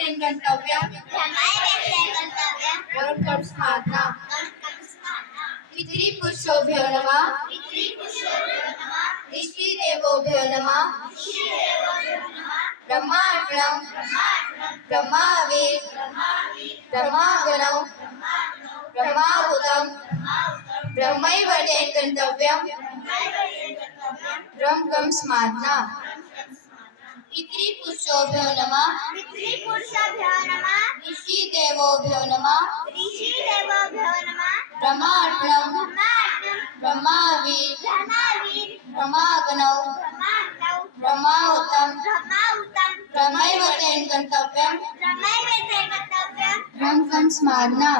तेन गंतव्यं वरं स्मार्ना पितृपुरुषोभ्यो नमः ऋषिदेवोभ्यो नमः ब्रह्मार्पणं ब्रह्मावीर ब्रह्मागणौ ब्रह्माहुतं ब्रह्मैव तेन गंतव्यं ब्रह्म स्मार्ना पितृपुरुषोभ्यो नमः ऋषिदेवोभ्यो नमः ब्रह्मार्पणं ब्रह्मावीर ब्रह्मागणौ ब्रह्माहुतं ब्रह्मैव तेन गंतव्यं ब्रह्म स्मार्ना